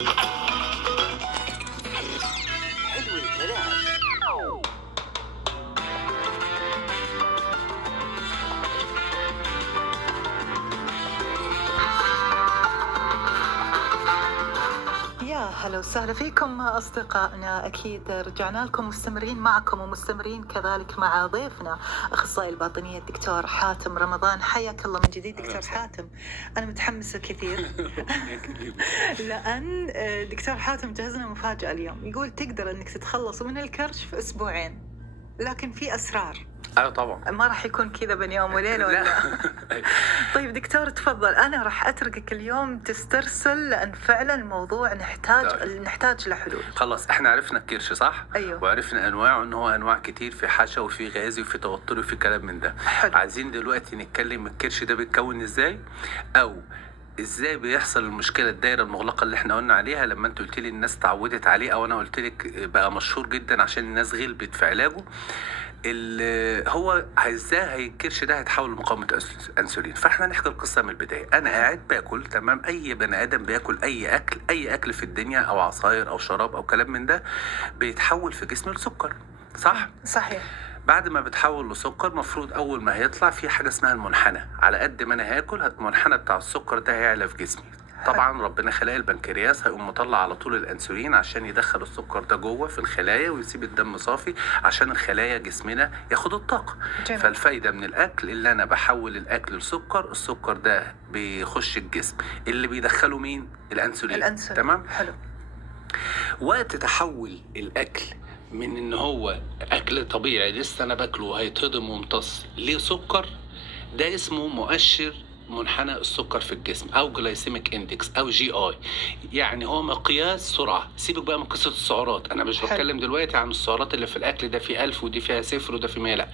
حلو الكلام. يا هلا وسهلا فيكم أصدقائنا. أكيد رجعنا لكم مستمرين معكم ومستمرين كذلك مع ضيفنا أخصائي الباطنية الدكتور حاتم رمضان. حياك الله من جديد دكتور حاتم. أنا متحمسة كثير لأن دكتور حاتم جهزنا مفاجأة اليوم. يقول تقدر أنك تتخلص من الكرش في أسبوعين، لكن في أسرار. ايوه طبعا ما راح يكون كذا بين يوم وليلة ولا طيب دكتور تفضل، أنا راح أتركك اليوم تسترسل لأن فعلا الموضوع نحتاج لحلول. خلاص احنا عرفنا الكرش صح. أيوه. وعرفنا انواعه ان هو انواع كتير، في حشا وفي غازي وفي توتر وفي كلام من ده. حلو. عايزين دلوقتي نتكلم الكرش ده بيتكون ازاي، او ازاي بيحصل المشكله الدايره المغلقه اللي احنا قلنا عليها لما انت قلت لي الناس اتعودت عليه، او انا قلت لك بقى مشهور جدا عشان الناس غلبت في علاجه. هو ازاي الكرش ده هيتحول لمقاومه انسولين. فاحنا نحكي القصه من البدايه. انا قاعد باكل تمام، اي بني ادم بياكل اي اكل في الدنيا، او عصاير او شراب او كلام من ده، بيتحول في جسمه لسكر، صح؟ صحيح. بعد ما بتحول لسكر مفروض اول ما هيطلع في حاجه اسمها المنحنى. على قد ما انا هاكل المنحنى بتاع السكر ده هيعلى في جسمي. طبعا ربنا خلق البنكرياس هيقوم مطلع على طول الانسولين عشان يدخل السكر ده جوه في الخلايا ويسيب الدم صافي عشان الخلايا جسمنا ياخد الطاقه. جميل. فالفايده من الاكل اللي انا بحول الاكل لسكر، السكر ده بيخش الجسم اللي بيدخله مين؟ الانسولين. تمام. حلو. وقت تحول الاكل من ان هو اكل طبيعي لسه انا باكله وهيتهضم ويمتص لسكر، ده اسمه مؤشر منحنى السكر في الجسم، او جلايسيميك اندكس، او جي اي. يعني هو مقياس سرعه. سيبك بقى من قصه السعرات، انا مش بتكلم دلوقتي عن السعرات اللي في الاكل ده في 1000 ودي فيها 0 وده في 100، لا،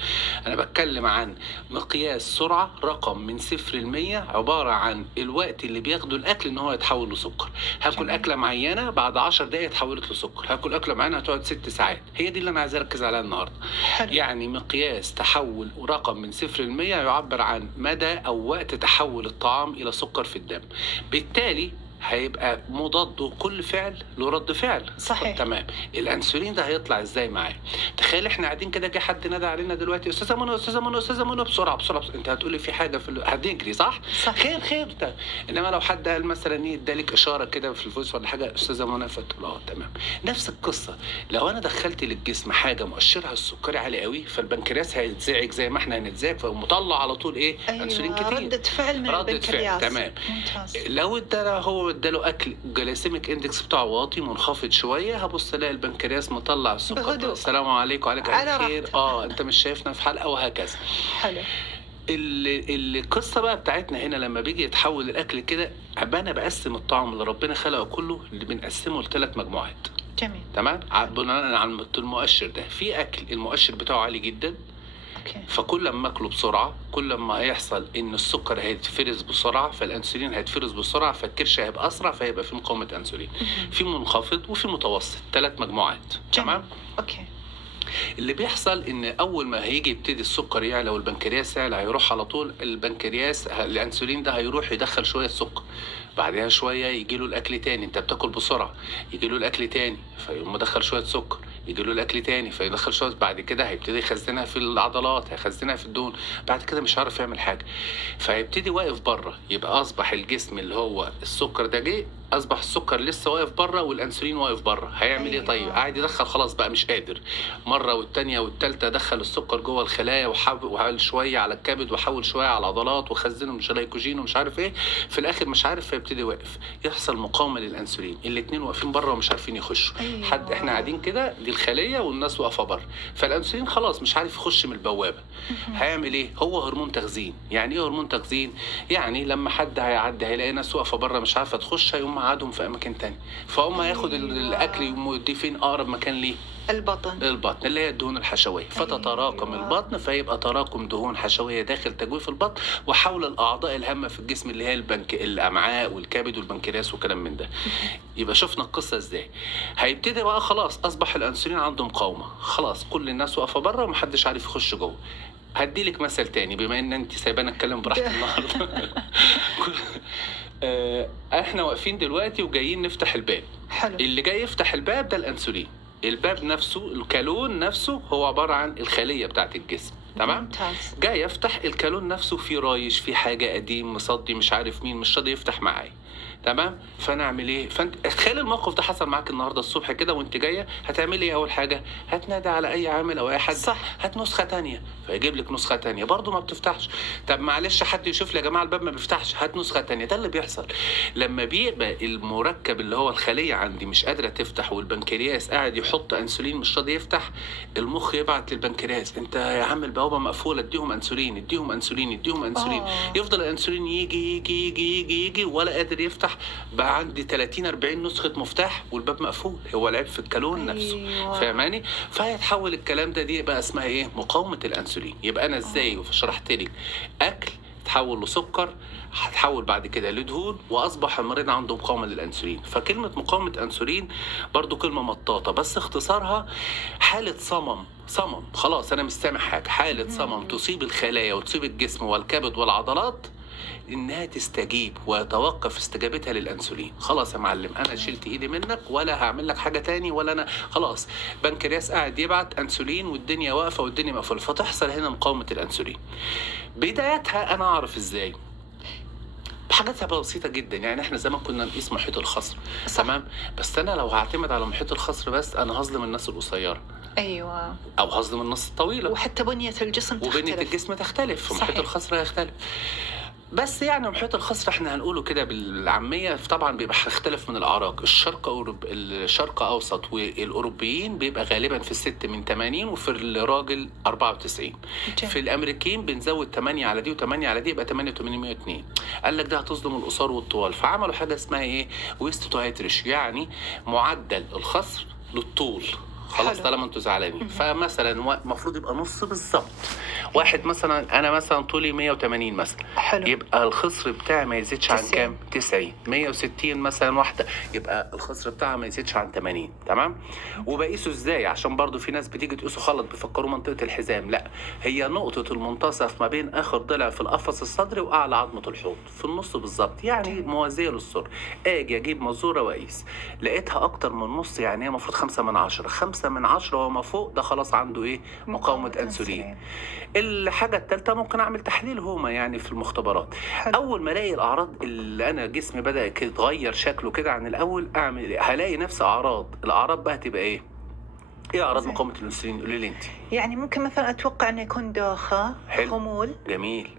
انا بتكلم عن مقياس سرعه، رقم من 0 ل 100 عباره عن الوقت اللي بياخده الاكل ان هو يتحول لسكر. هاكل اكله معينه بعد 10 دقائق اتحولت لسكر، هاكل اكله معينه هتقعد 6 ساعات. هي دي اللي انا عايز اركز عليها النهارده. حلو. يعني مقياس تحول رقم من 0 ل 100 يعبر عن مدى او وقت تحول الطعام الى سكر في الدم. بالتالي هيبقى مضاد كل فعل له رد فعل. صحيح. تمام. الانسولين ده هيطلع ازاي معاه؟ تخيل احنا قاعدين كده، جه حد نادى علينا دلوقتي استاذه منى استاذه منى استاذه منى بسرعه بسرعه، انت هتقولي في حاجه في هتجري صح؟ خير خير ده. انما لو حد قال مثلا ايه، ادالك اشاره كده في الفويس ولا حاجه استاذه منى، فتقول تمام. نفس القصه، لو انا دخلت للجسم حاجه مؤشرها السكري عالي قوي، فالبنكرياس هيتزعج زي ما احنا هنتزعج، فيقوم مطلع على طول ايه؟ أيوة. انسولين كتير. ردة فعل من البنكرياس. تمام. ممتاز. لو هو اداله اكل جلايسيميك اندكس بتاعه واطي منخفض شويه، هبص الاقي البنكرياس مطلع السكر. بهدوء. السلام عليكم وعليكم الخير. انت مش شايفنا في حلقه، وهكذا. حلو. القصه بقى بتاعتنا هنا لما بيجي يتحول الاكل كده، انا بقسم الطعم اللي ربنا خلقه كله، اللي بنقسمه ل3 مجموعات. جميل. تمام. بناء على المؤشر ده، في اكل المؤشر بتاعه عالي جدا، أوكي. فكل ما اكله بسرعه كل ما هيحصل ان السكر هيتفرز بسرعه، فالانسولين هيتفرز بسرعه، فالكرش هيبقى اسرع، فيبقى في مقاومه انسولين. في منخفض وفي متوسط، 3 مجموعات. تمام. اوكي. اللي بيحصل ان اول ما هيجي يبتدي السكر يعلى والبنكرياس يعلى، هيروح على طول البنكرياس الانسولين ده هيروح يدخل شويه سكر، بعدها شويه يجي له الاكل تاني، انت بتاكل بسرعه، يجي له الاكل تاني فيقوم مدخل شويه سكر، يجي له الاكل تاني فيدخل شويه، بعد كده هيبتدي يخزنها في العضلات، هيخزنها في الدهون، بعد كده مش عارف يعمل حاجه، فيبتدي واقف بره. يبقى اصبح الجسم اللي هو السكر ده جه، اصبح السكر لسه واقف بره والانسولين واقف بره. هيعمل ايه طيب؟ قاعد يدخل، خلاص بقى مش قادر، مره والتانيه والتالته دخل السكر جوه الخلايا، وحاول شويه على الكبد، وحاول شويه على العضلات، وخزنه مش جلايكوجين ومش عارف ايه، في الاخر مش عارف، فيبتدي واقف، يحصل مقاومه للانسولين، الاثنين واقفين بره ومش عارفين يخشوا. حد احنا قاعدين كده، دي الخليه والناس واقفه بره، فالانسولين خلاص مش عارف يخش من البوابه. هيعمل ايه؟ هو هرمون تخزين. يعني ايه هرمون تخزين؟ يعني لما حد هيعدي هيلاقي ناس واقفه بره مش عارفه تخش، هيقوم قعدهم في اماكن تاني، فهم هياخد الاكل يوديه فين؟ اقرب مكان ليه؟ البطن اللي هي الدهون الحشويه. فتتراكم البطن، فيبقى تراكم دهون حشويه داخل تجويف البطن وحول الاعضاء الهامه في الجسم اللي هي الامعاء والكبد والبنكرياس وكلام من ده. يبقى شفنا القصه ازاي. هيبتدي بقى خلاص اصبح الانسولين عنده مقاومه، خلاص كل الناس واقفه بره ومحدش عارف يخش جوه. هديلك مثل تاني بما ان انت سايبانا اتكلم براحتي النهارده. احنا واقفين دلوقتي وجايين نفتح الباب. حلو. اللي جاي يفتح الباب ده الانسولين. الباب نفسه الكالون نفسه هو عباره عن الخليه بتاعت الجسم، تمام. ممتاز. جاي يفتح الكالون نفسه فيه رايش، فيه حاجه قديم مصدي مش عارف مين، مش راضي يفتح معايا، تمام. فنعمل ايه؟ فانت تخيل الموقف ده حصل معاك النهارده الصبح كده وانت جايه، هتعملي ايه اول حاجه؟ هتنادي على اي عامل او اي حد، صح. هات نسخه تانية، فيجيب لك نسخه تانية برضه ما بتفتحش. طب معلش حد يشوف لي يا جماعه الباب ما بيفتحش، هات نسخه تانية. ده اللي بيحصل لما بيبقى المركب اللي هو الخليه عندي مش قادره تفتح، والبنكرياس قاعد يحط انسولين مش راضي يفتح. المخ يبعت للبنكرياس، انت يا عم البوابه مقفوله، اديهم انسولين اديهم انسولين اديهم انسولين. يفضل الانسولين يجي يجي يجي يجي يجي ولا قادر يفتح. بقى عندي 30 40 نسخه مفتاح والباب مقفول. هو العيب في الكالون نفسه. أيوة. فاهماني؟ فهيتحول الكلام ده، دي بقى اسمها ايه؟ مقاومه الانسولين. يبقى انا ازاي شرحت لك اكل تحول لسكر، هتحول بعد كده لدهون، واصبح المريض عنده مقاومه للانسولين. فكلمه مقاومه انسولين برضو كلمه مطاطه، بس اختصارها حاله صمم. خلاص انا مش سامع حاجه. حاله صمم تصيب الخلايا وتصيب الجسم والكبد والعضلات، انها تستجيب ويتوقف استجابتها للانسولين. خلاص يا معلم انا شلت ايدي منك ولا هعمل لك حاجه تاني، ولا انا خلاص. بنكرياس قاعد يبعت انسولين والدنيا واقفه والدنيا مقفوله، فتحصل هنا مقاومه الانسولين. بدايتها انا اعرف ازاي؟ بحاجات بسيطة جدا. يعني احنا زمان كنا نقيس محيط الخصر، تمام. بس انا لو هعتمد على محيط الخصر بس، انا هظلم الناس القصيرة، ايوه، او هظلم الناس الطويلة، وحتى بنية الجسم تختلف. وبنية الجسم تختلف، في محيط صحيح. الخصر هيختلف. بس يعني محيط الخصر احنا هنقوله كده بالعامية، طبعا بيبقى هيختلف من الأعراق. الشرق أوسط والأوروبيين بيبقى غالبا في الست من 80 وفي الراجل 94. في الأمريكيين بنزود 8 على دي و8 على دي يبقى 8802. قال لك ده هتصدم القصار والطوال، فعملوا حاجة اسمها ايه؟ ويست تو هايت ريشيو، يعني معدل الخصر للطول. خلاص حلو. طالما انتوا زعلانين، فمثلا المفروض يبقى نص بالظبط. واحد مثلا انا مثلا طولي 180 مثلا، حلو. يبقى الخصر بتاعي ما يزيدش عن 90. كام؟ 90. 160 مثلا واحده، يبقى الخصر بتاعها ما يزيدش عن 80، تمام. وبقيسه ازاي؟ عشان برضو في ناس بتيجي تقيسه غلط، بيفكروا منطقه الحزام. لا، هي نقطه المنتصف ما بين اخر ضلع في القفص الصدري واعلى عظمه الحوض، في النص بالظبط، يعني موازيه للسر. اجي اجيب مزوره واقيس، لقيتها اكتر من نص، يعني هي المفروض 5 من 10. 5 من 10 وما فوق ده خلاص عنده ايه؟ مقاومه انسولين. الحاجه الثالثه ممكن اعمل تحليل هوما يعني في المختبرات. حلو. اول ما الاقي الاعراض اللي انا جسمي بدا يتغير شكله كده عن الاول، اعمل إيه؟ هلاقي نفس الاعراض بقى تبقى ايه؟ ايه اعراض مقاومه الانسولين؟ قولي لي انت. يعني ممكن مثلا اتوقع انه يكون دوخه، حلو. خمول. جميل.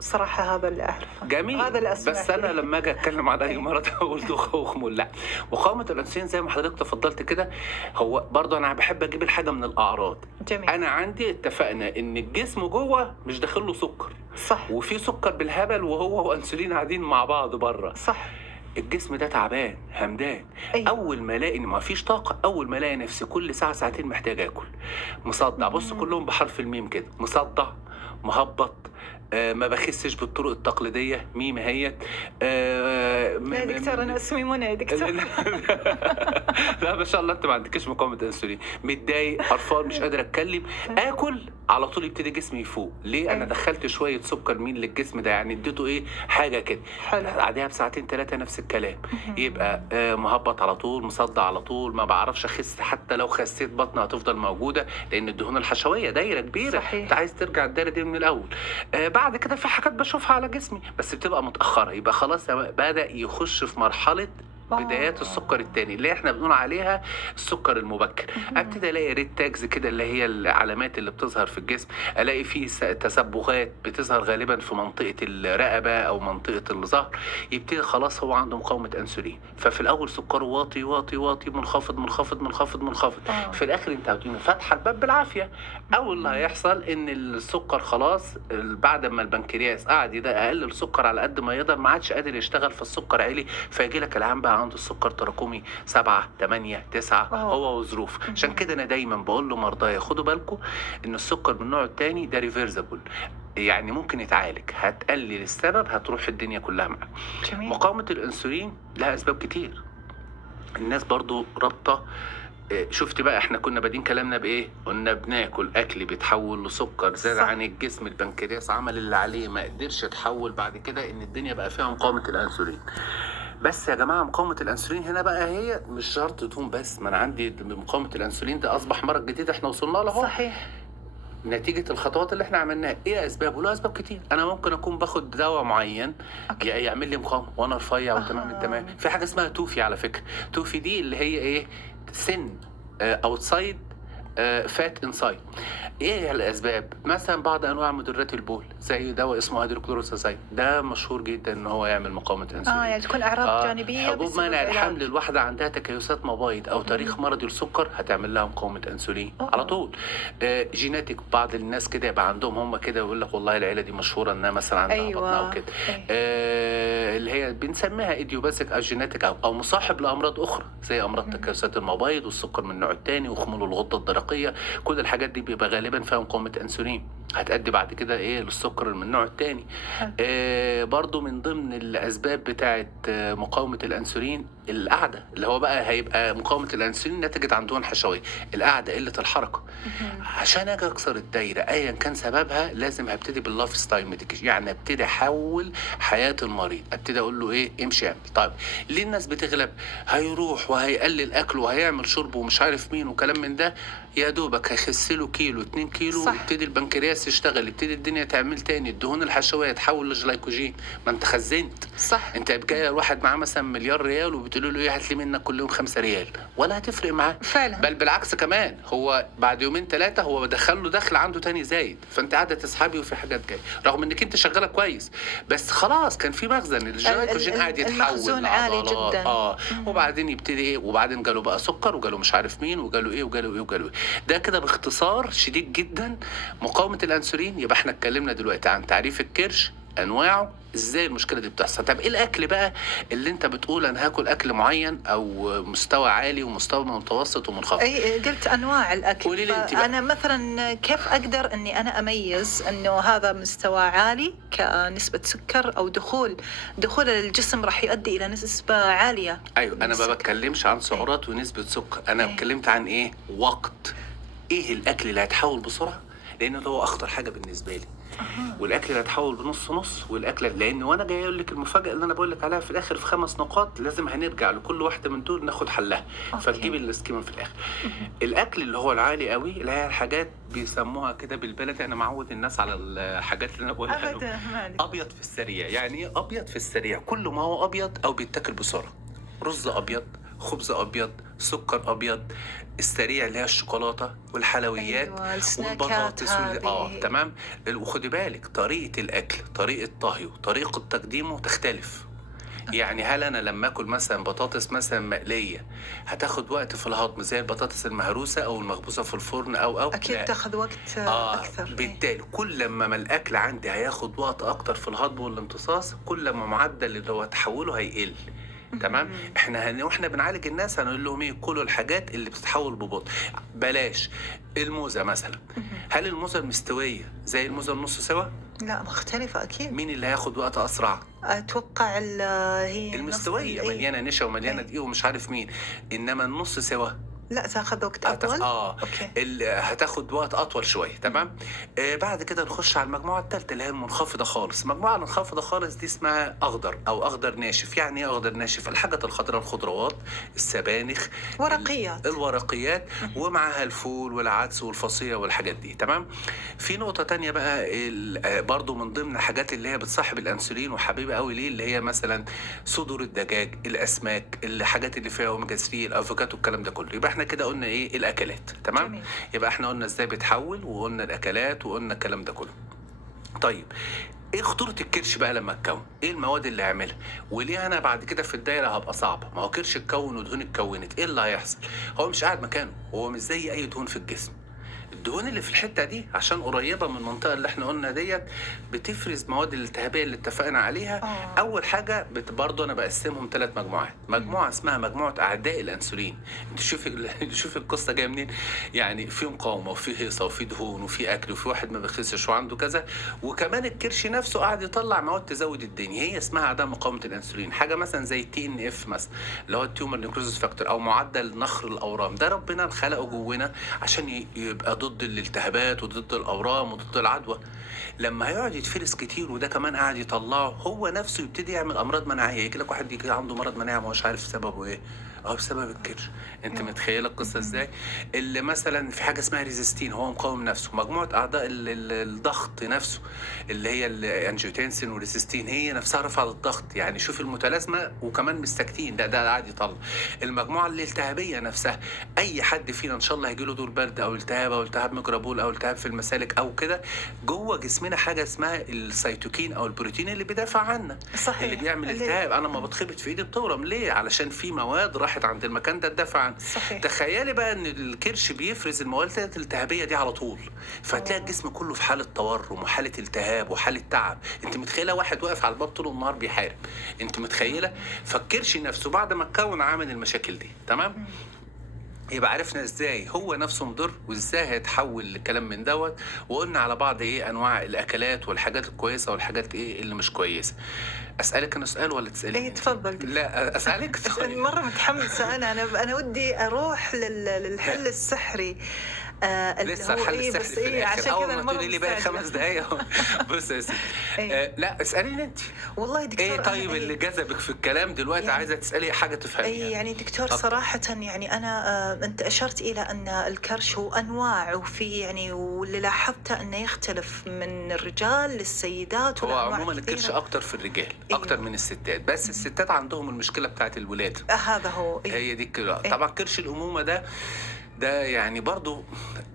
صراحه هذا اللي اعرفه. جميل. هذا اللي أسمع بس انا فيه. لما اجي اتكلم عن اي مرض اقول دوخه وخمول. لا، مقاومه الانسولين زي ما حضرتك تفضلت كده، هو برضه انا بحب اجيب الحاجه من الاعراض. جميل. انا عندي اتفقنا ان الجسم جوه مش داخل له سكر، صح. وفي سكر بالهبل، وهو وانسولين قاعدين مع بعض بره. صح. الجسم ده تعبان همدان. أيوة. اول ما الاقي ان ما فيش طاقه، اول ما الاقي نفسي كل ساعه ساعتين محتاج اكل، مصدع. بص كلهم بحرف الميم كده، مصدع، مهبط، ما بخسش بالطرق التقليديه، ميم اهيت. لا دكتور، انا اسمي منى يا دكتور. لا ما شاء الله انت ما عندكش مقاومه انسولين. متضايق، قرفان، مش قادر اتكلم، اكل على طول يبتدي جسمي يفوق. ليه؟ انا دخلت شويه سكر مين للجسم ده، يعني اديته ايه؟ حاجه كده. حلو. بعدها بساعتين 3 نفس الكلام. يبقى مهبط على طول، مصدع على طول، ما بعرفش اخس، حتى لو خسيت بطني هتفضل موجوده، لان الدهون الحشويه دايره كبيره. صحيح. انت عايز ترجع الدايره دي من الاول. بعد كده في حاجات بشوفها على جسمي بس بتبقى متاخره، يبقى خلاص بدا يخش في مرحله بدايات السكر الثاني اللي احنا بنقول عليها السكر المبكر. ابتدي الاقي ريد تاجز كده، اللي هي العلامات اللي بتظهر في الجسم. الاقي فيه تسبغات بتظهر غالبا في منطقه الرقبه او منطقه الظهر. يبتدي خلاص هو عنده مقاومه انسولين. ففي الاول سكره واطي واطي واطي، منخفض منخفض منخفض منخفض. في الاخر انت هتقوم فاتحه الباب بالعافيه. اول اللي هيحصل ان السكر خلاص بعد ما البنكرياس قعد يقلل السكر على قد ما يقدر، ما عادش قادر يشتغل، فالسكر عالي، فيجي لك العام بقى عنده السكر تراكمي 7 8 9. هو وظروف. عشان كده انا دايما بقول له مرضايا خدوا بالكم ان السكر من النوع الثاني ده ريفيرسبل، يعني ممكن يتعالج. هتقلل السبب هتروح الدنيا كلها معاك. جميل. مقاومه الانسولين لها اسباب كتير. الناس برضو رابطه شفت بقى احنا كنا بادين كلامنا بايه؟ قلنا بناكل اكل بيتحول لسكر زاد صح. عن الجسم، البنكرياس عمل اللي عليه ما قدرش يتحول، بعد كده ان الدنيا بقى فيها مقاومه الانسولين. بس يا جماعه مقاومه الانسولين هنا بقى هي مش شرط تكون بس، ما انا عندي مقاومه الانسولين ده اصبح مرض جديد احنا وصلنا له اهو. صحيح. نتيجة الخطوات اللي احنا عملناها. ايه اسبابه؟ له اسباب كتير. انا ممكن اكون باخد دواء معين أوكي. يعمل لي مقاومة وانا رفيع وتمام التمام. في حاجة اسمها توفي على فكرة. توفي دي اللي هي ايه؟ سن اوتسايد فات انسايد. ايه الاسباب؟ مثلا بعض انواع مدرات البول زي دواء اسمه هيدروكلوروسازايد، ده مشهور جدا ان هو يعمل مقاومه انسولين. يعني تكون اعراض جانبيه حبوب بسبب منع العلاج. الحمل، الواحده عندها تكيسات مبايض او تاريخ مرضي السكر هتعمل لها مقاومه انسولين على طول. جيناتيك، بعض الناس كده يبقى عندهم هم كده يقول لك والله العيله دي مشهوره انها مثلا عندها بطن او كده. اللي هي بنسميها ايديوباثيك او جيناتيك او مصاحب لامراض اخرى زي امراض تكيسات المبايض والسكر من النوع الثاني وخمول الغده الدرقيه. كل الحاجات دي بيبقى غالبا فيها مقاومه انسولين، هتأدي بعد كده ايه للسكر من النوع الثاني. برضو من ضمن الاسباب بتاعه مقاومه الانسولين القعده، اللي هو بقى هيبقى مقاومه الانسولين نتجت عن دهون حشويه. القعده، قله الحركه. عشان اجي اكسر الدايره ايا كان سببها لازم هبتدي باللايف ستايل ميديكيشن، يعني ابتدي احول حياه المريض، ابتدي اقول له ايه امشي اعمل. طيب ليه الناس بتغلب؟ هيروح وهيقلل اكله وهيعمل شرب ومش عارف مين وكلام من ده، يا دوبك هيخس له كيلو 2 كيلو، يبتدي البنكرياس يشتغل، يبتدي الدنيا تعمل تاني، الدهون الحشويه تحول لجلايكوجين. ما انت خزنت. صح. انت جاي واحد معاه مثلا مليار ريال وبتقول له ايه هات لي منك كل يوم 5 ريال، ولا هتفرق معاه فعلا. بل بالعكس كمان، هو بعد يومين 3 هو دخل له دخل عنده تاني زايد، فانت قاعده تسحبي وفي حاجات جايه رغم انك انت شغاله كويس، بس خلاص كان في مخزن الجلايكوجين قاعد يتحول المخزون عالي جدا. وبعدين يبتدي ايه، وبعدين جاله بقى سكر وجاله مش عارف مين وجاله ايه وجاله ايه وجاله ايه. ده كده باختصار شديد جدا مقاومه الانسولين. يبقى احنا اتكلمنا دلوقتي عن تعريف الكرش، انواعه، ازاي المشكله دي بتحصل. طب ايه الاكل بقى اللي انت بتقول انا هاكل اكل معين او مستوى عالي ومستوى متوسط ومنخفض؟ اي قلت انواع الاكل. قولي لي انت بقى. انا مثلا كيف اقدر اني انا اميز انه هذا مستوى عالي كنسبه سكر او دخول الجسم راح يؤدي الى نسبه عاليه؟ ايوه انا ما بتكلمش عن سعرات ونسبه سكر، انا اتكلمت عن ايه؟ وقت. ايه الاكل اللي هيتحول بسرعه؟ لان ده هو اخطر حاجه بالنسبه لي. والاكل اللي هيتحول بنص نص، والاكل لان وانا جاي اقول لك المفاجاه اللي انا بقول لك عليها في الاخر في 5 نقاط لازم هنرجع لكل واحده من دول ناخد حلها. فتجيب السكيما في الاخر. الاكل اللي هو العالي قوي اللي هي الحاجات بيسموها كده بالبلدي، انا معود الناس على الحاجات اللي انا بقولها ابدا ابيض في السريع. يعني ايه ابيض في السريع؟ كل ما هو ابيض او بيتاكل بسرعه. رز ابيض، خبز ابيض، سكر ابيض، السريع اللي هي الشوكولاته والحلويات. أيوة، والبطاطس تمام. وخدي بالك طريقه الاكل، طريقه طهيه، طريقه تقديمه تختلف. يعني هل انا لما اكل مثلا بطاطس مثلا مقليه هتاخد وقت في الهضم زي البطاطس المهروسه او المخبوزه في الفرن او اكيد لا. تاخذ وقت اكثر. بالتالي كل ما الاكل عندي هياخد وقت اكتر في الهضم والامتصاص، كل ما معدل اللي هو تحوله هيقل. تمام. واحنا بنعالج الناس هنقول لهم ايه؟ كلوا الحاجات اللي بتتحول ببطء. بلاش الموزه مثلا. هل الموزه المستويه زي الموزه النص سوا؟ لا مختلفه اكيد. مين اللي هياخد وقت اسرع؟ اتوقع هي المستويه مليانه نشا ومليانه دقيق ومش عارف مين. انما النص سوا لا تاخذ وقت اطول. هتاخد وقت اطول شويه. تمام. بعد كده نخش على المجموعه الثالثه اللي هي المنخفضه خالص. المجموعه المنخفضه خالص دي اسمها اخضر او اخضر ناشف. يعني ايه اخضر ناشف؟ الحاجات الخضراء، الخضروات، السبانخ، الورقيات ومعها الفول والعدس والفاصوليا والحاجات دي. تمام. في نقطه تانية بقى برضو من ضمن الحاجات اللي هي بتصاحب الانسولين وحبيبه قوي ليه، اللي هي مثلا صدور الدجاج، الاسماك، الحاجات اللي فيها اوميجا 3، الافوكاتو، الكلام ده كله. يبقى احنا كده قلنا ايه؟ الاكلات. تمام. جميل. يبقى احنا قلنا ازاي بتحول، وقلنا الاكلات، وقلنا الكلام ده كله. طيب ايه خطوره الكرش بقى لما اتكون؟ ايه المواد اللي هيعملها؟ وليه انا بعد كده في الدايره هبقى صعبه؟ ما هو كرش اتكون ودهون اتكونت، ايه اللي هيحصل؟ هو مش قاعد مكانه، هو مش زي اي دهون في الجسم. الدهون اللي في الحته دي عشان قريبه من المنطقه اللي احنا قلنا ديت بتفرز مواد الالتهابيه اللي اتفقنا عليها. اول حاجه برضه انا بقسمهم 3 مجموعات. مجموعه اسمها مجموعه اعداء الانسولين. انت شوف القصه جايه منين. يعني في مقاومه وفي هيصه وفي دهون وفي اكل وفي واحد ما بيخسش وعنده كذا، وكمان الكرش نفسه قاعد يطلع مواد تزود الدنيا. هي اسمها اعداء مقاومه الانسولين. حاجه مثلا زي TNF مثلا، اللي هو التيومر نيكروزيس فاكتور، او معدل نخر الاورام. ده ربنا خلقه جونا عشان يبقى ضد الالتهابات وضد الاورام وضد العدوى. لما هيقعد يتفرز كتير وده كمان قاعد يطلعه، هو نفسه يبتدي يعمل امراض مناعيه. يجي لك واحد يجي عنده مرض مناعي ما هوش عارف سببه ايه، بسبب الكرش. انت متخيله القصه ازاي؟ اللي مثلا في حاجه اسمها ريزيستين، هو مقاوم نفسه. مجموعه اعضاء الضغط نفسه اللي هي الانجيوتنسين والريزيستين، هي نفسها رفعت الضغط. يعني شوف المتلازمه، وكمان مستكتين ده قاعد يطلع. المجموعه الالتهابيه نفسها، اي حد فينا ان شاء الله هيجي له دور برد او التهاب او التهاب ميكروبول او التهاب في المسالك او كده، جوه جسمنا حاجه اسمها السيتوكين او البروتين اللي بيدافع عنا. صحيح. اللي بيعمل التهاب. انا لما بتخبط في ايدي بتورم ليه؟ علشان في مواد راحت عند المكان ده تدافع عنه. صحيح. تخيلي بقى ان الكرش بيفرز المواد الالتهابيه دي على طول، فتلاقي الجسم كله في حاله تورم وحاله التهاب وحاله تعب. انت متخيله واحد واقف على الباب طول النهار بيحارب؟ انت متخيله؟ فالكرش نفسه بعد ما اتكون عامل المشاكل دي، تمام؟ يبقى عرفنا ازاي هو نفسه مضر وازاي هيتحول لكلام من دوت. وقلنا على بعض ايه انواع الاكلات والحاجات الكويسه والحاجات ايه اللي مش كويسه. اسالك انا سؤال ولا تسالني؟ ايه تفضل. لا اسالك طيب. مره متحمسه. انا ودي اروح للحل السحري. لسه الحل السحري في الاخر. عشان اول كده ما تقولي لي بقى 5 دقايق بص يا سيدي. لا اساليني انت. والله دكتور ايه طيب اللي جذبك في الكلام دلوقتي؟ يعني عايزه تسالي حاجه تفهمي يعني دكتور صراحه يعني انا انت اشرت الى ان الكرش هو انواع، وفي يعني واللي لاحظته انه يختلف من الرجال للسيدات. هو عموما الكرش اكتر في الرجال اكتر من الستات، بس الستات عندهم المشكله بتاعت الولاده. هذا هو. هي دي طبعا كرش الامومه ده يعني برضو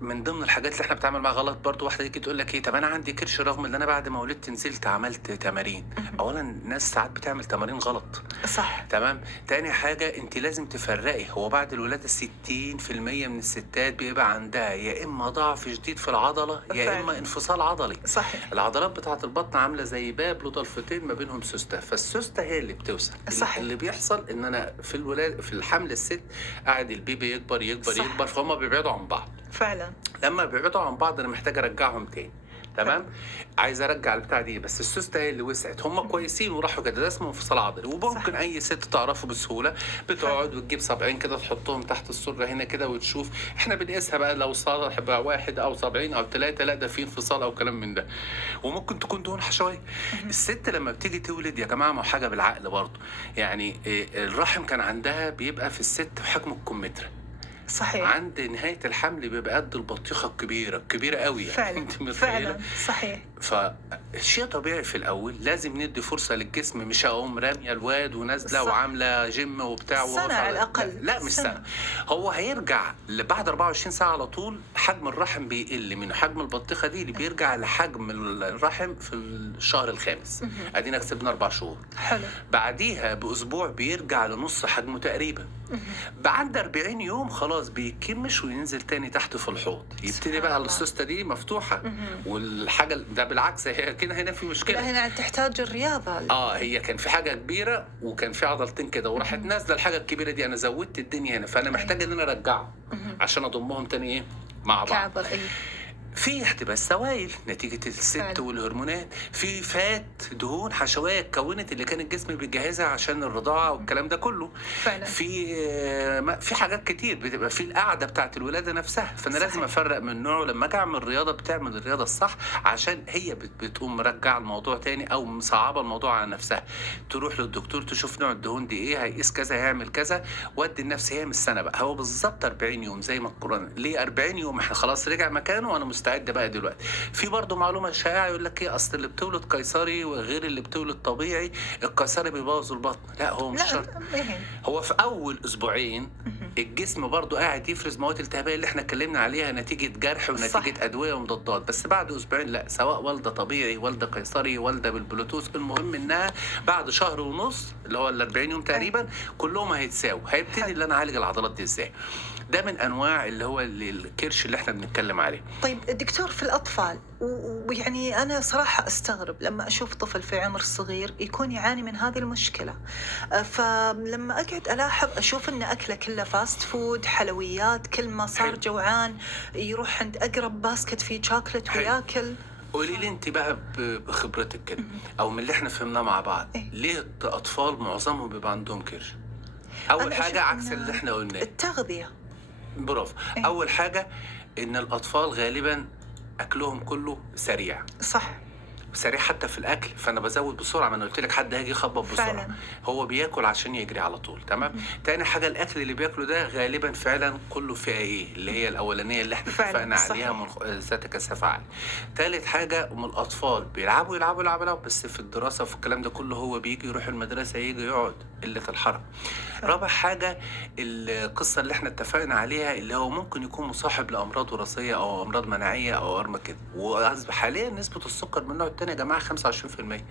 من ضمن الحاجات اللي احنا بنتعامل معاها غلط. برضو واحده تيجي تقول لك ايه، طب انا عندي كرش رغم ان انا بعد ما ولدت نزلت عملت تمارين. اولا الناس ساعات بتعمل تمارين غلط. صح. تمام. تاني حاجه انت لازم تفرقي. هو بعد الولاده 60% من الستات بيبقى عندها يا اما ضعف شديد في العضله يا اما انفصال عضلي. صحيح. العضلات بتاعه البطن عامله زي باب له ضلفتين ما بينهم سوسته، فالسوسته هي اللي بتوسع. صحيح. اللي بيحصل ان انا في الولاده في الحمل الست قاعد البيبي يكبر يكبر صح. يكبر، فهم بيبعدوا عن بعض. فعلا. لما بيبعدوا عن بعض انا محتاج ارجعهم تاني. تمام. عايز ارجع البتاع دي، بس السوسته هي اللي وسعت. هم كويسين وراحوا كده، ده اسمه انفصال عضلي. وممكن صح. اي ست تعرفه بسهوله. بتقعد وتجيب صابعين كده تحطهم تحت السره هنا كده وتشوف. احنا بنقيسها بقى لو صار بقى 1 أو 70 أو 3، لا ده في انفصال او كلام من ده. وممكن تكون دهون حشويه. الست لما بتيجي تولد يا جماعه، ما هو حاجه بالعقل برضه. يعني الرحم كان عندها بيبقى في الست بحجم الكمثرى. صحيح. عند نهاية الحمل بيبقى قد البطيخة الكبيرة قوي يعني. فعلا. انت متخيلة؟ فعلا. صحيح. فالشيء طبيعي في الأول لازم ندي فرصة للجسم، مش هقوم رامية الواد ونازلة وعاملة جيم وبتاع سنة على الأقل. لا مش سنة. هو هيرجع بعد 24 ساعة على طول. حجم الرحم بيقل من حجم البطيخة دي اللي بيرجع لحجم الرحم في الشهر الخامس. ادينا كسبنا 4 شهور. حلو. بعديها بأسبوع بيرجع لنص حجمه تقريبا. بعد 40 يوم خلاص بيكمش وينزل تاني تحت في الحوض. يبتدي بقى السوسته دي مفتوحه. والحاجه ده بالعكس، هي كده هنا في مشكله. لا هنا تحتاج الرياضه. هي كان في حاجه كبيره وكان في عضلتين كده وراحت نازله الحاجه الكبيره دي. انا زودت الدنيا هنا، فانا محتاج ان انا ارجعهم عشان اضمهم تاني ايه مع بعض. كعضل. في احتباس سوائل نتيجة الست والهرمونات. في فات دهون حشوية اتكونت اللي كان الجسم بيجهزها عشان الرضاعة والكلام ده كله. فعلا. في حاجات كتير بتبقى في القعدة بتاعت الولادة نفسها. فأنا لازم أفرق من نوعه. لما أجي أعمل رياضة بتعمل الرياضة الصح، عشان هي بتقوم مرجع الموضوع تاني أو مصعبة الموضوع على نفسها. تروح للدكتور تشوف نوع الدهون دي إيه، هيقيس كذا هيعمل كذا. ودي النفس هي من السنة بقى. هو بالظبط 40 يوم زي ما القرآن ليه 40 يوم. احنا خلاص رجع مكانه وأنا مستعد بقى دلوقتي. في برضه معلومه شائعه يقول لك ايه، اصل اللي بتولد قيصري وغير اللي بتولد طبيعي، القيصري بيبوظ البطن. لا هو مش شرط. هو في اول اسبوعين الجسم برضه قاعد يفرز مواد التهابيه اللي احنا اتكلمنا عليها نتيجه جرح ونتيجه ادويه ومضادات. بس بعد اسبوعين لا، سواء والده طبيعي والده قيصري والده بالبلوتوث، المهم انها بعد شهر ونص اللي هو ال 40 يوم تقريبا كلهم هيتساووا. هيبتدي اللي انا اعالج العضلات دي ازاي. ده من انواع اللي هو الكرش اللي احنا بنتكلم عليه. طيب دكتور، في الأطفال ويعني أنا صراحة أستغرب لما أشوف طفل في عمر صغير يكون يعاني من هذه المشكلة. فلما أقعد ألاحظ أشوف أن أكله كله فاست فود، حلويات، كل ما صار حلو. جوعان يروح عند أقرب باسكت فيه شوكولات حلو. وياكل. قولي لي انت بقى بخبرتك كده او من اللي احنا فهمناه مع بعض، إيه؟ ليه الاطفال معظمهم بيبقى عندهم كرش؟ اول أنا حاجه أشوف عكس إن اللي احنا قلناه. التغذية. برافو. إيه؟ اول حاجه ان الاطفال غالبا اكلهم كله سريع، صح. سريع حتى في الاكل، فانا بزود بسرعه. ما انا قلت لك حد هيجي يخبط بسرعه، فعلا. هو بياكل عشان يجري على طول. تمام. تاني حاجه الاكل اللي بياكله ده غالبا فعلا كله فئه ايه اللي هي الاولانيه اللي احنا فعلاً، اتفقنا صحيح. عليها، ذات كثافه عاليه. تالت حاجه من الاطفال بيلعبوا يلعبوا يلعبوا يلعبوا، بس في الدراسه في الكلام ده كله هو بيجي يروح المدرسه يجي يقعد، قله الحركه. رابع حاجه القصه اللي احنا اتفقنا عليها اللي هو ممكن يكون مصاحب لامراض وراثيه او امراض مناعيه او ارمى كده. وحاليا نسبه السكر من النوع الثاني يا جماعه 25%.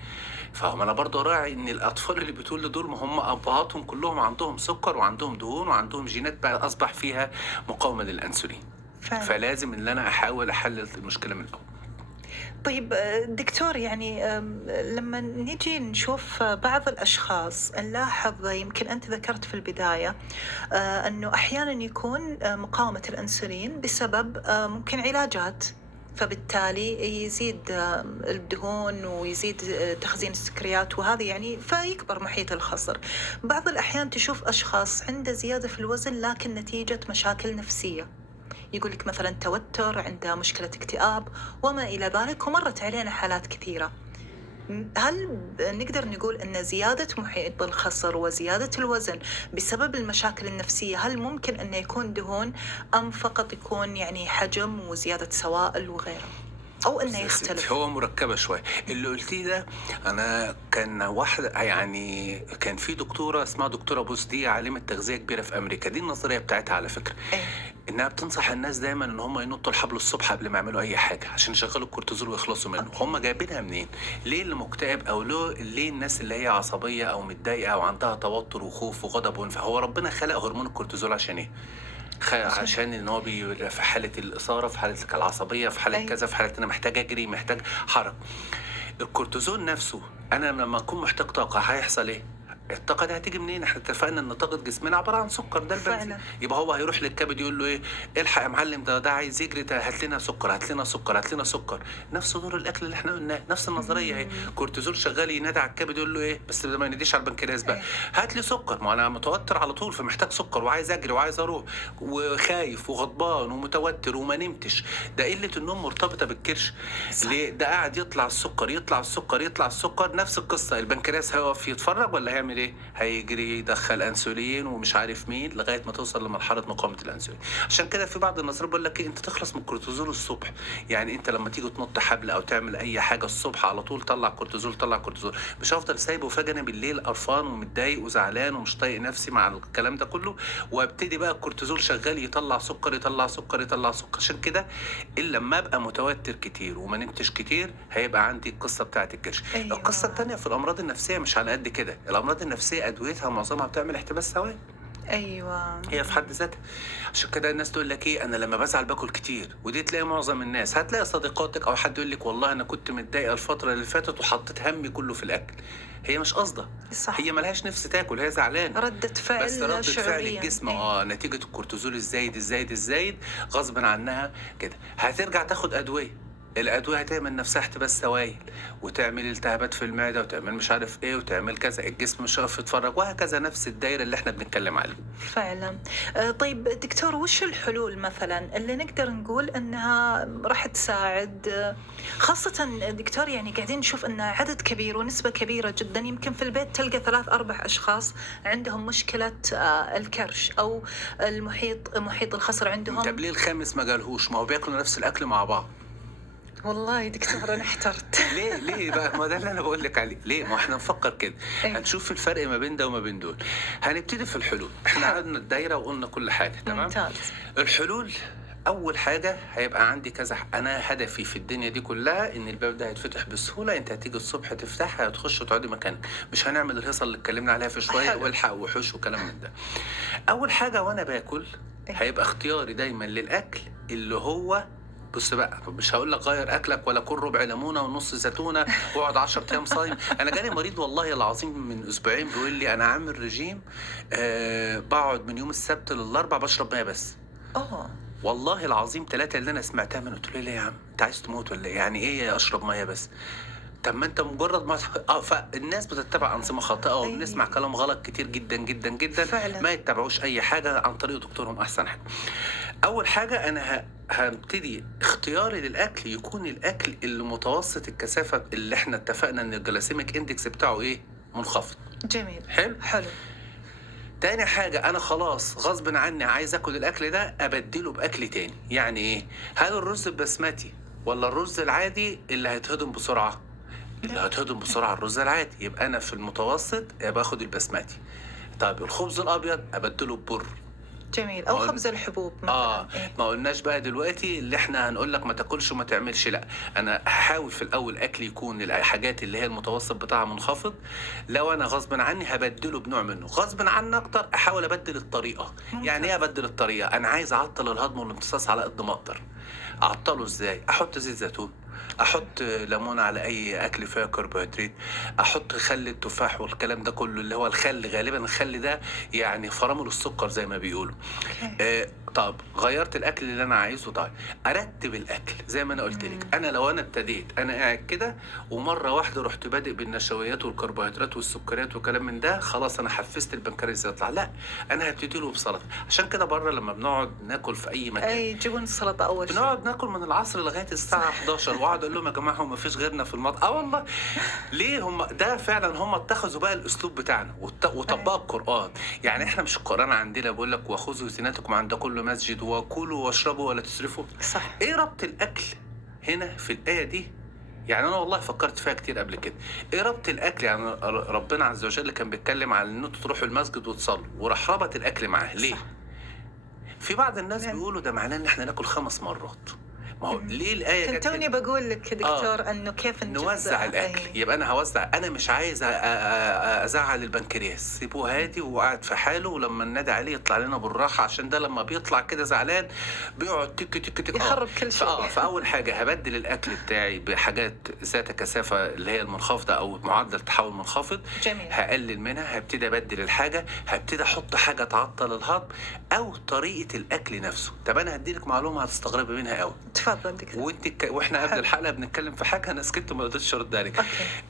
فهم انا برضه راعي ان الاطفال اللي بتولد دول ما هم ابهاتهم كلهم عندهم سكر وعندهم دهون وعندهم جينات بقى اصبح فيها مقاومه للانسولين. فعلا. فلازم ان انا احاول احلل المشكله من الاول. طيب دكتور، يعني لما نيجي نشوف بعض الأشخاص نلاحظ، يمكن أنت ذكرت في البداية أنه أحيانا يكون مقاومة الأنسولين بسبب ممكن علاجات، فبالتالي يزيد الدهون ويزيد تخزين السكريات، وهذا يعني فيكبر محيط الخصر. بعض الأحيان تشوف أشخاص عنده زيادة في الوزن لكن نتيجة مشاكل نفسية، يقول لك مثلا توتر، عنده مشكلة اكتئاب وما إلى ذلك، ومرت علينا حالات كثيرة. هل نقدر نقول أن زيادة محيط الخصر وزيادة الوزن بسبب المشاكل النفسية هل ممكن أن يكون دهون، أم فقط يكون يعني حجم وزيادة سوائل وغيره، أو أنه يختلف؟ هو مركبة شوية اللي قلتيه ده. أنا كان واحدة يعني كان في دكتورة اسمها دكتورة بوس، دي عالمة تغذية كبيرة في أمريكا. دي النظرية بتاعتها على فكرة، إنها بتنصح الناس دايما إن هم ينطوا الحبل الصبح قبل ما يعملوا أي حاجة عشان يشغلوا الكورتيزول ويخلصوا منه. هم جايبينها منين؟ ليه اللي مكتئب أو ليه الناس اللي هي عصبية أو متضايقة أو عندها توتر وخوف وغضب وانفعال؟ هو ربنا خلق هرمون الكورتيزول عشان إيه؟ عشان ان هو في حاله الاثاره، في حاله العصبيه، في حاله كذا، في حاله انا محتاج اجري، محتاج حركه. الكورتيزون نفسه انا لما اكون محتاج طاقه هيحصل ايه؟ الطاقه دي هتيجي منين؟ احنا اتفقنا ان طاقه جسمنا عباره عن سكر، ده البنزين. يبقى هو هيروح للكبد يقول له ايه؟ الحق يا معلم، ده عايز يجري، هات لنا سكر، هات لنا سكر، هات لنا سكر. نفس دور الاكل اللي احنا قلناه، نفس النظريه اهي. كورتيزول شغال ينادي على الكبد يقول له ايه؟ بس ما يناديش على البنكرياس بقى، هات لي سكر. ما انا متوتر على طول فمحتاج سكر وعايز اجري وعايز اروح وخايف وغضبان ومتوتر وما نمتش. ده قله النوم مرتبطه بالكرش. ليه؟ ده قاعد يطلع السكر يطلع السكر يطلع السكر. نفس القصه، البنكرياس هيقف يتفرج ولا هيعمل ايه؟ هيجري يدخل انسولين ومش عارف مين لغايه ما توصل لمرحله مقاومه الانسولين. عشان كده في بعض النظريات بيقول لك إيه؟ انت تخلص من الكورتيزول الصبح. يعني انت لما تيجي تنط حبل او تعمل اي حاجه الصبح على طول طلع كورتيزول طلع كورتيزول. مش هفضل سايبه فجاه بالليل قرفان ومتضايق وزعلان ومش طايق نفسي مع الكلام ده كله، وابتدي بقى الكورتيزول شغال يطلع سكر يطلع سكر يطلع سكر. عشان كده الا لما ابقى متوتر كتير وما نمتش كتير هيبقى عندي القصه بتاعت الكرش. أيوة. القصه الثانيه في الامراض النفسيه مش على قد كده. الامراض النفسيه ادويتها معظمها بتعمل احتباس سوائل. ايوه، هي في حد ذاتها. عشان كده الناس تقول لك ايه؟ انا لما بزعل باكل كتير. ودي تلاقي معظم الناس، هتلاقي صديقاتك او حد يقول لك والله انا كنت متضايقه الفتره اللي فاتت وحطيت همي كله في الاكل. هي مش قصده، هي ملهاش نفس تاكل، هي زعلانه، ردة فعل، بس ردة فعل الجسم إيه؟ نتيجه الكورتيزول الزايد غصب عنها كده هترجع تاخد ادويه. الادويه هتعمل نفسها احتباس سوائل وتعمل التهابات في المعده وتعمل مش عارف ايه وتعمل كذا، الجسم مش هيقف يتفرج، وهكذا نفس الدايره اللي احنا بنتكلم عليها. فعلا. طيب دكتور، وش الحلول مثلا اللي نقدر نقول انها راح تساعد، خاصه دكتور يعني قاعدين نشوف ان عدد كبير ونسبه كبيره جدا، يمكن في البيت تلقى 3-4 اشخاص عندهم مشكله الكرش او محيط الخصر عندهم. طب ليه الخامس ما قالهوش؟ ما هو بياكلوا نفس الاكل مع بعض. والله دكتور انا احترت. ليه بقى؟ ما ده اللي انا بقول لك عليه. ليه؟ ما احنا نفكر كده. هنشوف الفرق ما بين ده وما بين دول. هنبتدي في الحلول. احنا قعدنا الدايره وقلنا كل حاجه تمام. ممتاز. الحلول اول حاجه هيبقى عندي كذا. انا هدفي في الدنيا دي كلها ان الباب ده هيتفتح بسهوله. انت هتيجي الصبح تفتحها هتخش وتقعدي مكانك. مش هنعمل الهيصه اللي اتكلمنا عليها في شويه والحق وحوش وكلام من ده. اول حاجه وانا باكل إيه. هيبقى اختياري دايما للاكل اللي هو، بص بقى مش هقول لك غير اكلك ولا كل ربع ليمونه ونص زيتونه واقعد 10 ايام صايم. انا جالي مريض والله العظيم من اسبوعين بيقول لي انا عامل رجيم، بقعد من يوم السبت للاربع بشرب ميه بس. اه والله العظيم 3 اللي انا سمعتها منه، قلت له ليه يا عم انت عايز تموت ولا ايه؟ يعني ايه اشرب ميه بس؟ طب ما انت مجرد ما فالناس بتتبع انظمه خاطئه وبنسمع كلام غلط كتير جدا جدا جدا. فعلا. ما يتبعوش اي حاجه عن طريق دكتورهم احسن حاجه. اول حاجه انا هبتدي اختياري للاكل يكون الاكل اللي متوسط الكثافه، اللي احنا اتفقنا ان الجلايسيميك اندكس بتاعه ايه؟ منخفض. جميل. حلو. حلو. تاني حاجة أنا خلاص غصب عني عايز أكل الأكل ده، أبدله بأكل تاني. يعني إيه؟ هل الرز البسمتي ولا الرز العادي اللي هيتهضم بسرعة؟ اللي هيتهضم بسرعة الرز العادي، يبقى أنا في المتوسط باخد البسمتي. طيب الخبز الأبيض أبدله ببر. جميل. او خبز الحبوب مثلا. إيه؟ ما قلناش بقى دلوقتي اللي احنا هنقول لك ما تاكلش وما تعملش، لا انا هحاول في الاول اكل يكون الحاجات اللي هي المتوسط بتاعها منخفض. لو انا غصب عني هبدله بنوع منه، غصب عني اكتر احاول ابدل الطريقه. ممتاز. يعني ايه ابدل الطريقه؟ انا عايز اعطل الهضم والامتصاص على قد ما اقدر. اعطله ازاي؟ احط زيت زيتون، احط ليمون على اي اكل فيها كربوهيدرات، احط خل التفاح والكلام ده كله اللي هو الخل. غالبا الخل ده يعني فرامل السكر زي ما بيقولوا. طب غيرت الاكل اللي انا عايزه. طيب ارتب الاكل زي ما انا قلت لك. انا لو انا ابتديت انا قاعد كده ومره واحده رحت بادئ بالنشويات والكربوهيدرات والسكريات وكلام من ده، خلاص انا حفزت البنكرياس يطلع. لا انا هبتدي له بسلطه. عشان كده بره لما بنقعد ناكل في اي مكان اي يجيبون السلطه اول شيء، بنقعد ناكل من العصر لغايه الساعه 11 واقعد اقول لهم يا جماعه هو ما فيش غيرنا في المطبخ. والله ليه؟ هم ده فعلا هم اتخذوا بقى الاسلوب بتاعنا وطبقوا القران. يعني احنا مش القران عندنا بيقول لك وخذوا زينتكم عند كل مسجد وكلوا واشربوا ولا تسرفوا؟ صح. ايه ربط الاكل هنا في الايه دي؟ يعني انا والله فكرت فيها كتير قبل كده. ايه ربط الاكل؟ يعني ربنا عز وجل كان بيتكلم عن ان انتوا تروحوا المسجد وتصلوا، وراح ربط الاكل معاه. ليه؟ صح. في بعض الناس بيقولوا ده معناه ان احنا ناكل 5 مرات. ما هو ليه الآية كنت توني بقول لك دكتور انه كيف نوزع الاكل. يبقى انا هوزع، انا مش عايز ازعل البنكرياس، سيبوه هادي وقاعد في حاله، ولما النادي عليه يطلع لنا بالراحه، عشان ده لما بيطلع كده زعلان بيقعد تك تك تك يخرب كل شيء. فاول حاجه هبدل الاكل بتاعي بحاجات ذات كثافه اللي هي المنخفضه او معدل تحول منخفض. جميل. هقلل منها، هبتدي ابدل الحاجه، هبتدي احط حاجه تعطل الهضم او طريقه الاكل نفسه. طب انا هديلك معلومه هتستغربي منها قوي. تفضل دكتور. واحنا قبل الحلقه بنتكلم في حاجه انا سكت ما قدرتش ارد عليك.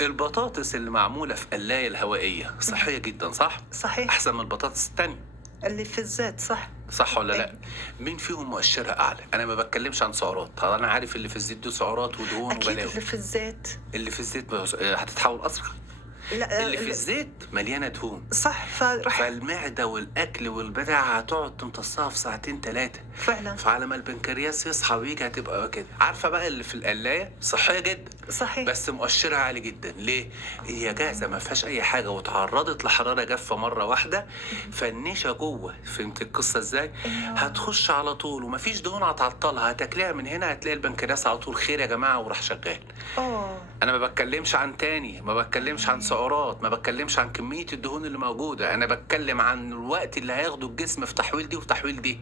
البطاطس اللي معموله في قلايه الهوائيه صحيه جدا صح؟ صحيح. احسن من البطاطس الثانيه اللي في الزيت. صح ولا لا؟ مين فيهم مؤشرها اعلى؟ انا ما بتكلمش عن سعرات، انا عارف اللي في الزيت ده سعرات ودهون اكيد وبلاوي. اللي في الزيت هتتحول اسرع. لا اللي في الزيت مليانه دهون. صح. فالمعده والاكل والبتاع هتقعد تمتصها في 2 3 ساعات فعلا. فعلى ما البنكرياس يصحى ويجي هتبقى كده. عارفه بقى اللي في القلايه صحيه جدا صحيح، بس مؤشرها عالي جدا. ليه؟ هي جاهزه ما فيهاش اي حاجه وتعرضت لحراره جافه مره واحده، فالنشا جوه. فهمت القصه ازاي؟ هتخش على طول ومفيش دهون هتعطلها، هتاكلها من هنا هتلاقي البنكرياس على طول خير يا جماعه وراح شغال. انا ما بتكلمش عن تاني، ما بتكلمش عن سعرات، ما بتكلمش عن كميه الدهون اللي موجوده، انا بتكلم عن الوقت اللي هياخده الجسم في تحويل دي وفي تحويل دي.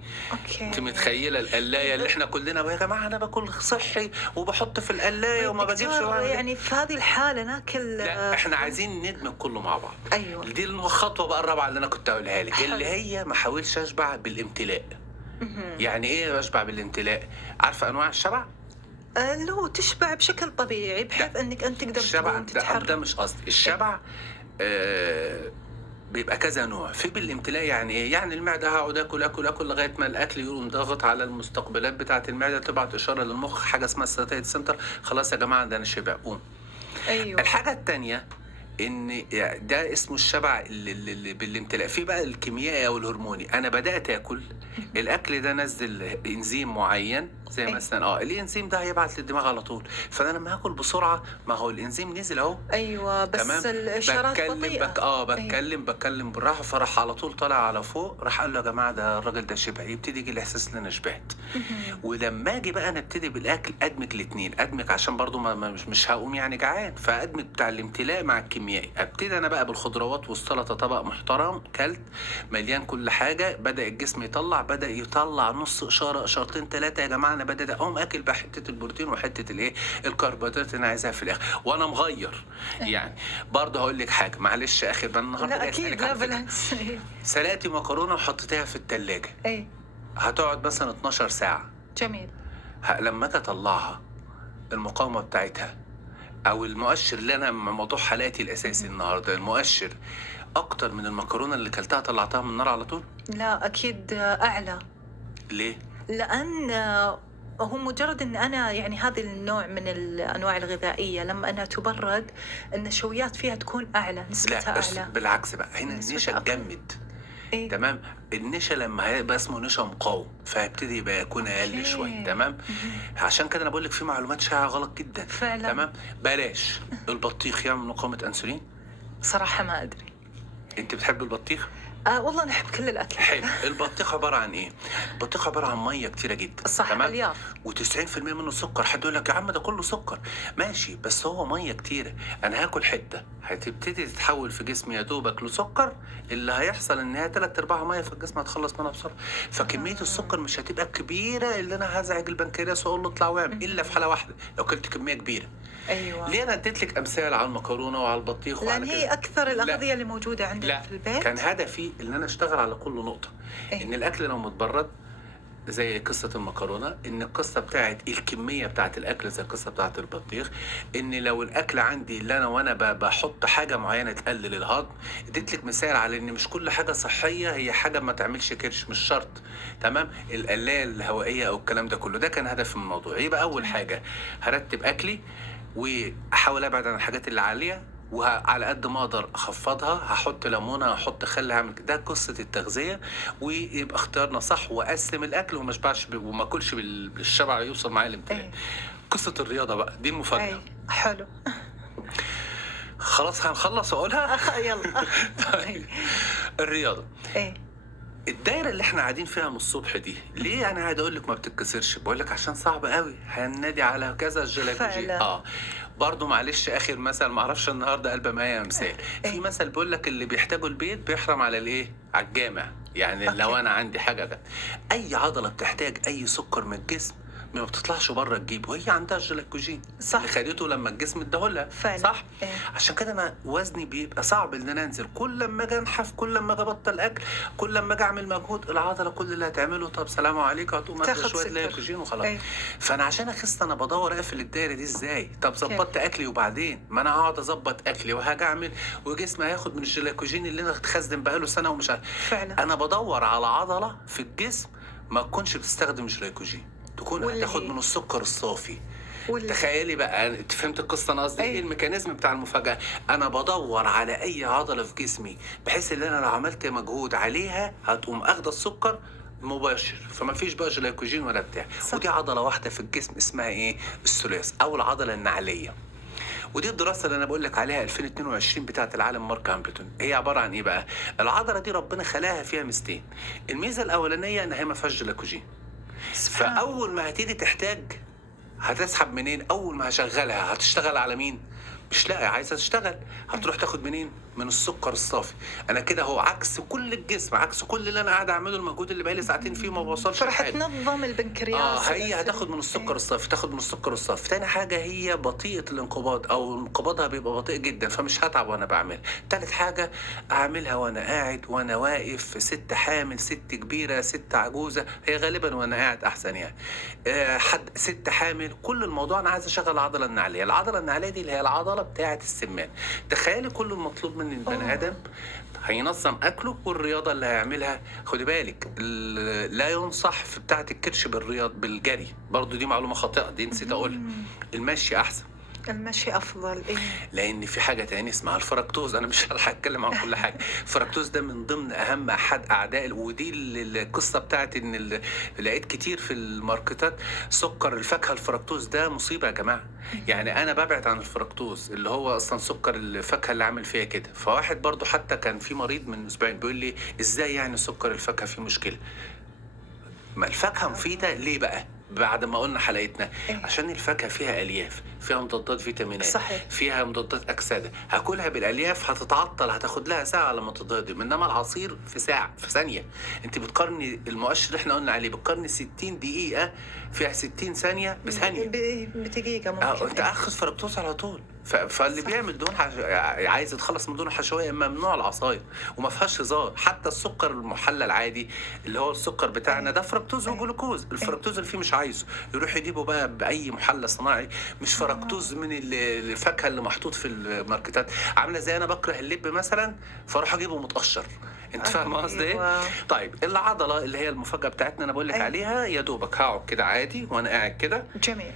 انت متخيله القلايه اللي احنا كلنا يا جماعه انا باكل صحي وبحط في القلايه وما بجيبش يعني في هذه الحاله ناكل. لا احنا عايزين ندمج كله مع بعض. ايوه دي الخطوه بقى الرابعه اللي انا كنت اقولها لك، اللي هي ما احاولش اشبع بالامتلاء. يعني ايه اشبع بالامتلاء؟ عارفه انواع الشبع؟ اللي هو تشبع بشكل طبيعي بحيث انك انت تقدر الشبع تتحرك. ده مش قصدي. الشبع بيبقى كذا نوع. في بالامتلاء يعني ايه؟ يعني المعده هقعد اكل لغايه ما الاكل يقوم ضاغط على المستقبلات بتاعه المعده، تبعت اشاره للمخ حاجه اسمها الساتيت سنتر، خلاص يا جماعه ده انا شبع قوم. ايوه. الحاجه الثانيه ان ده اسمه الشبع اللي بالامتلاء. في بقى الكيميائي او الهرموني، انا بدات اكل الاكل ده نزل انزيم معين زي مثلا الانزيم ده هيبعت للدماغ على طول، فانا لما هاكل بسرعه ما هو الانزيم نزل اهو. ايوه بس تمام؟ الاشارات بطيئه. بتكلم بالراحه، فراح على طول طالع على فوق، راح قال له يا جماعه ده الراجل ده شبع، يبتدي يجي الاحساس ان انا شبعت. ولما اجي بقى نبتدي بالاكل ادمج الاثنين، ادمج عشان برضو مش هقوم يعني جعان، فادمج بتاع الامتلاء مع الكيمياء كيميائي. ابتدي انا بقى بالخضروات والسلطه، طبق محترم كلت مليان كل حاجه، بدا الجسم يطلع نص اشاره اشارتين ثلاثه، يا جماعه انا بدات اقوم اكل بقى حته البروتين وحته الايه الكربوهيدرات اللي انا عايزها في الاخر، وانا مغير يعني. برضه هقول لك حاجه، معلش اخر بقى النهارده لا جاي اكيد، اسالك لا على فكره. بالعكس. سلقتي مكرونه وحطيتيها في الثلاجه، اي هتقعد مثلا 12 ساعه. جميل. لما اجي اطلعها، المقاومه بتاعتها او المؤشر اللي انا موضوع حلقتي الاساسي النهارده، المؤشر اكتر من المكرونه اللي كلتها طلعتها من النار على طول. لا اكيد اعلى، ليه؟ لان هو مجرد ان انا يعني هذا النوع من الانواع الغذائيه لما انها تبرد النشويات فيها تكون اعلى، نسبتها لا بس اعلى. بالعكس بقى، هنا نسبة النشا أقل. اتجمد. إيه؟ تمام. النشا لما هيبقى اسمه نشا مقاوم فهيبتدي يبقى يكون اقل أوكي. شويه. تمام. عشان كده انا بقول لك في معلومات شائعه غلط جدا. فعلا. تمام. بلاش البطيخ يعمل مقاومه انسولين. صراحه ما ادري. انت بتحب البطيخ؟ والله انا احب كل الاكل. حلو. البطيخ عباره عن ايه؟ البطيخ عباره عن ميه كتيره جدا. صح، الياف. و90% منه سكر. حد يقول لك يا عم ده كله سكر، ماشي، بس هو ميه كتيره. انا هاكل حته هتبتدي تتحول في جسمي يا دوبك لسكر، اللي هيحصل ان هي 3/4 ميه في الجسم، هتخلص منها بسرعه. فكميه السكر مش هتبقى كبيره اللي انا هزعج البنكرياس واقول له اطلع واعمل، الا في حاله واحده لو كلت كميه كبيره. ايوه. ليه انا اديت لك امثال على المكرونه وعلى البطيخ لان وعلى هي كده؟ اكثر لا. الاغذيه اللي موجوده عندنا لا، في البيت. كان هدفي ان انا اشتغل على كل نقطه. إيه؟ ان الاكل لو متبرد زي قصة المكرونة، ان القصة بتاعت الكمية بتاعت الاكل زي القصة بتاعت البطيخ، ان لو الاكل عندي اللي انا وانا بحط حاجة معينة تقلل الهضم. اديت لك مثال على ان مش كل حاجة صحية هي حاجة ما تعملش كرش، مش شرط. تمام. القلاية الهوائية او الكلام ده كله، ده كان هدف من الموضوع. يبقى اول حاجة هرتب اكلي واحاول ابعد عن الحاجات اللي عالية، وعلى قد ما اقدر اخفضها، هحط ليمونه، هحط خل، هعمل ده قصه التغذيه. ويبقى اختيارنا صح، واقسم الاكل وما اشبعش وما اكلش بالشبع يوصل معايا الامتلاء. إيه؟ قصه الرياضه بقى دي المفاجاه. اي حلو. خلاص هنخلص واقولها. يلا. طيب. الرياضه، ايه؟ الدايره اللي احنا قاعدين فيها من الصبح دي، ليه انا قاعد اقول لك ما بتتكسرش؟ بقول لك عشان صعب قوي، هننادي على كذا الجلاكوجين. فعلا. برضو معلش اخر مثل، ما اعرفش النهارده قلبه معايا مثال. في مثل بيقول لك اللي بيحتاجوا البيت بيحرم على الايه؟ على الجامع. يعني أوكي. لو انا عندي حاجه ده، اي عضله بتحتاج اي سكر من الجسم ما بتطلعش بره تجيب، وهي عندها الجلايكوجين صح. اللي خدته لما الجسم اداهولها. فعلا. صح. إيه؟ عشان كده انا وزني بيبقى صعب ان انا انزل. كل لما اجي انحف، كل لما اجي ابطل اكل، كل لما اجي اعمل مجهود، العضله كل اللي هتعمله طب سلام عليكم، هتقوم اخد تاخد شويه سكر. جلايكوجين وخلاص. إيه؟ فانا عشان اخس انا بدور اقفل الدايره دي ازاي. طب ظبطت اكلي وبعدين ما انا هقعد اظبط اكلي وهاجي اعمل، وجسمي هياخد من الجلايكوجين اللي انا اتخزن بقاله سنه ومش عارف. فعلا. انا بدور على عضله في الجسم ما تكونش بتستخدم جلايكوجين، تكون واللي هتاخد هي؟ من السكر الصافي. واللي تخيلي بقى، انت فهمت القصه انا قصدي ايه؟ أي. الميكانيزم بتاع المفاجاه. انا بدور على اي عضله في جسمي بحيث ان انا لو عملت مجهود عليها هتقوم اخده السكر مباشر، فما فيش بقى جلايكوجين ولا بتاع. صح. ودي عضله واحده في الجسم اسمها ايه؟ الثلاث او العضله النعليه. ودي الدراسه اللي انا بقول لك عليها 2022 بتاعه العالم مارك هامبلتون. هي عباره عن ايه بقى؟ العضله دي ربنا خلاها فيها ميزتين. الميزه الاولانيه ان هي ما فيهاش جلايكوجين، فاول ما هتيجي تحتاج هتسحب منين؟ اول ما هشغلها هتشتغل على مين؟ مش لاقي، عايزه تشتغل، هتروح تاخد منين؟ من السكر الصافي. انا كده هو عكس كل الجسم، عكس كل اللي انا قاعد اعمله، المجهود اللي بقالي ساعتين فيه ما بوصلش فرح لحاجه. تنظم البنكرياس. هي هتاخد من السكر الصافي، تاخد من السكر الصافي. تاني حاجه هي بطيئه الانقباض، او انقباضها بيبقى بطيء جدا، فمش هتعب وانا بعملها. تالت حاجه اعملها وانا قاعد، وانا واقف، ست حامل، ست كبيره، ست عجوزه، هي غالبا وانا قاعد احسن يعني. حد ست حامل، كل الموضوع انا عايز اشغل العضله النعليه. العضله النعليه دي اللي هي العضله بتاعه السمان. تخيلي كل المطلوب من البني ادم هينظم اكله والرياضه اللي هيعملها. خدي بالك، لا ينصح في بتاعه الكرش بالجري، برضو دي معلومه خاطئه، دي نسيت اقولها. المشي احسن. المشي افضل. إيه؟ لان في حاجه تاني اسمها الفركتوز. انا مش هلحق اتكلم عن كل حاجه. الفركتوز ده من ضمن اهم احد اعداء، ودي القصه بتاعت ان لقيت كتير في الماركتات سكر الفاكهه. الفركتوز ده مصيبه يا جماعه. يعني انا ببعد عن الفركتوز اللي هو اصلا سكر الفاكهه اللي عامل فيها كده. فواحد برضو حتى كان في مريض من اسبوعين بيقول لي ازاي يعني سكر الفاكهه فيه مشكله؟ ما الفاكهه مفيده ليه بقى؟ بعد ما قلنا حلقتنا، عشان الفاكهه فيها الياف، فيها مضادات فيتامينات، صحيح. فيها مضادات اكسده، هاكلها بالالياف هتتعطل، هتاخد لها ساعه لما تتهضم، انما العصير في ساعه، في ثانيه. انت بتقارني المؤشر اللي احنا قلنا عليه، بتقارني 60 دقيقه فيها 60 ثانيه بثانيه. بدقيقة اه ممكن. انت اخذ فركتوز على طول. فاللي صح. بيعمل دهون عايز يتخلص من دهون حشويه، ممنوع العصاير وما فيهاش هزار. حتى السكر المحلى العادي اللي هو السكر بتاعنا ده فركتوز وجلوكوز، الفركتوز اللي فيه مش عايزه، يروح يجيبه بقى باي محلى صناعي مش فركتوز من الفاكهه اللي محطوط في الماركتات. عامله زي انا بكره اللب مثلا، فاروح اجيبه متقشر. انت فاهم قصدي ايه؟ أيوة. طيب العضله اللي هي المفاجاه بتاعتنا انا بقول لك أيوة. عليها، يا دوبك هقعد كده عادي وانا قاعد كده، جميل.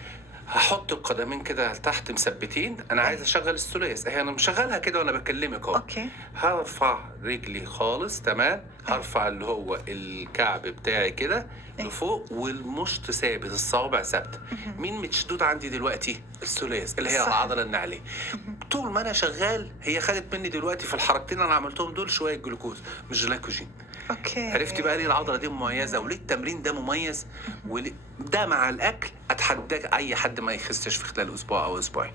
هحط القدمين كده تحت مثبتين، انا عايز اشغل الثلاث اهي، انا مشغلها كده وانا بكلمك اهو. اوكي. هرفع رجلي خالص تمام، هرفع اللي هو الكعب بتاعي كده لفوق والمشط ثابت، الصوابع ثابته. مين متشدود عندي دلوقتي؟ الثلاث اللي هي صح. العضله النعليه. طول ما انا شغال هي خدت مني دلوقتي في الحركتين انا عملتهم دول شويه جلوكوز مش جلايكوجين. اوكي. عرفتي بقى ليه العضله دي مميزه وليه التمرين ده مميز، وده مع الاكل اتحداك اي حد ما يخسش في خلال اسبوع او اسبوعين.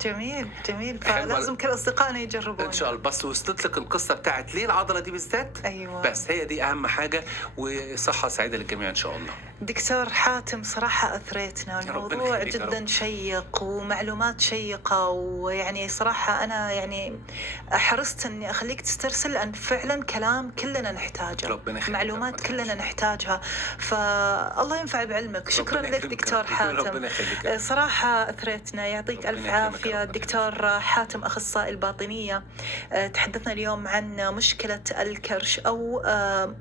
جميل جميل، حلوة. فلازم كل اصدقائنا يجربون ان شاء الله. بس وصلت لك القصه بتاعت ليه العضله دي بالذات. ايوه. بس هي دي اهم حاجه، وصحه سعيده للجميع ان شاء الله. دكتور حاتم صراحة أثريتنا، يا ربنا الموضوع يخليك يا جدا رب. شيق ومعلومات شيقة، ويعني صراحة أنا يعني حرصت أني أخليك تسترسل، لأن فعلا كلام كلنا نحتاجه، ربنا يخليك. معلومات ربنا كلنا يخليك. نحتاجها، فالله ينفع بعلمك. شكرا ربنا لك يكرمك. دكتور حاتم. ربنا يخليك. صراحة أثريتنا، يعطيك ربنا ألف يكرمك. عافية ربنا دكتور حاتم، أخصائي الباطنية. تحدثنا اليوم عن مشكلة الكرش أو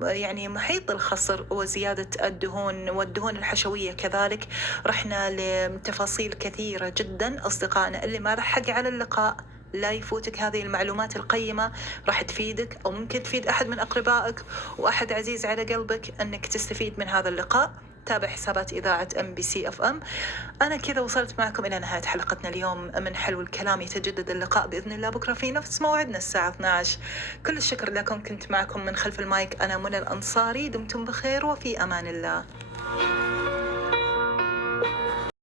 يعني محيط الخصر وزيادة الدهون والدهون الحشوية كذلك. رحنا لتفاصيل كثيرة جدا. أصدقائنا اللي ما لحق على اللقاء، لا يفوتك هذه المعلومات القيمة، راح تفيدك أو ممكن تفيد أحد من أقربائك وأحد عزيز على قلبك أنك تستفيد من هذا اللقاء. تابع حسابات إذاعة MBC FM. أنا كذا وصلت معكم إلى نهاية حلقتنا اليوم من حلو الكلام. يتجدد اللقاء بإذن الله بكرة في نفس موعدنا الساعة 12. كل الشكر لكم. كنت معكم من خلف المايك أنا منى الأنصاري. دمتم بخير وفي أمان الله.